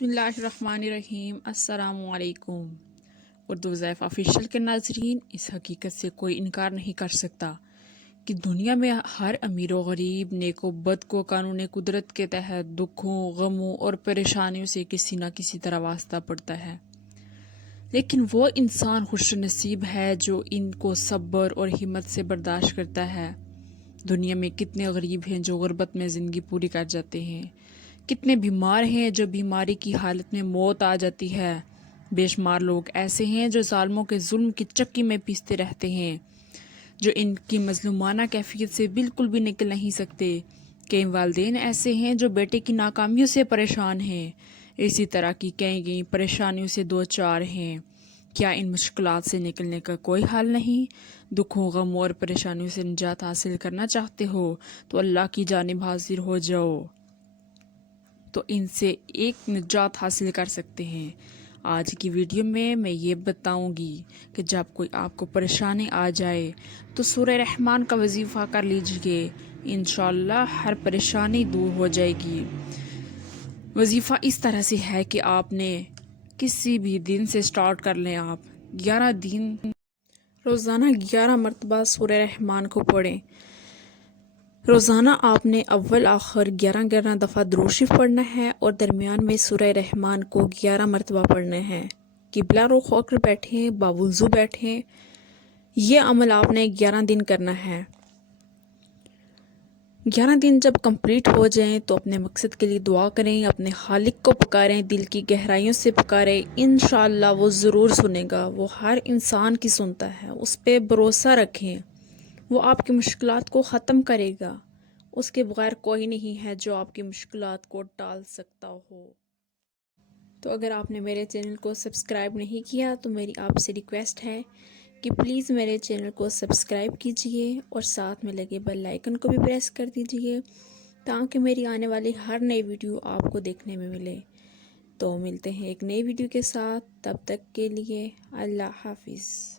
بسم اللہ الرحمن الرحیم۔ السلام علیکم۔ اردو ضیف آفیشیل کے ناظرین، اس حقیقت سے کوئی انکار نہیں کر سکتا کہ دنیا میں ہر امیر و غریب، نیک و بد کو قانون قدرت کے تحت دکھوں، غموں اور پریشانیوں سے کسی نہ کسی طرح واسطہ پڑتا ہے، لیکن وہ انسان خوش نصیب ہے جو ان کو صبر اور ہمت سے برداشت کرتا ہے۔ دنیا میں کتنے غریب ہیں جو غربت میں زندگی پوری کر جاتے ہیں، کتنے بیمار ہیں جو بیماری کی حالت میں موت آ جاتی ہے، بے شمار لوگ ایسے ہیں جو ظالموں کے ظلم کی چکی میں پیستے رہتے ہیں، جو ان کی مظلومانہ کیفیت سے بالکل بھی نکل نہیں سکتے۔ کئی والدین ایسے ہیں جو بیٹے کی ناکامیوں سے پریشان ہیں، اسی طرح کی کئی پریشانیوں سے دوچار ہیں۔ کیا ان مشکلات سے نکلنے کا کوئی حل نہیں؟ دکھوں، غموں اور پریشانیوں سے نجات حاصل کرنا چاہتے ہو تو اللہ کی جانب حاضر ہو جاؤ، تو ان سے ایک نجات حاصل کر سکتے ہیں۔ آج کی ویڈیو میں یہ بتاؤں گی کہ جب کوئی آپ کو پریشانی آ جائے تو سورہ رحمان کا وظیفہ کر لیجئے، انشاءاللہ ہر پریشانی دور ہو جائے گی۔ وظیفہ اس طرح سے ہے کہ آپ نے کسی بھی دن سے سٹارٹ کر لیں، آپ 11 دن روزانہ 11 مرتبہ سورہ رحمان کو پڑھیں۔ روزانہ آپ نے اول آخر 11 دفعہ درود شریف پڑھنا ہے اور درمیان میں سورہ رحمان کو 11 مرتبہ پڑھنا ہے۔ قبلہ رخ ہو کر بیٹھیں، باوضو بیٹھیں۔ یہ عمل آپ نے 11 دن کرنا ہے۔ 11 دن جب کمپلیٹ ہو جائیں تو اپنے مقصد کے لیے دعا کریں، اپنے خالق کو پکاریں، دل کی گہرائیوں سے پکاریں، انشاءاللہ وہ ضرور سنے گا۔ وہ ہر انسان کی سنتا ہے، اس پہ بھروسہ رکھیں، وہ آپ کی مشکلات کو ختم کرے گا۔ اس کے بغیر کوئی نہیں ہے جو آپ کی مشکلات کو ٹال سکتا ہو۔ تو اگر آپ نے میرے چینل کو سبسکرائب نہیں کیا تو میری آپ سے ریکویسٹ ہے کہ پلیز میرے چینل کو سبسکرائب کیجئے اور ساتھ میں لگے بیل آئیکن کو بھی پریس کر دیجئے تاکہ میری آنے والی ہر نئی ویڈیو آپ کو دیکھنے میں ملے۔ تو ملتے ہیں ایک نئی ویڈیو کے ساتھ، تب تک کے لیے اللہ حافظ۔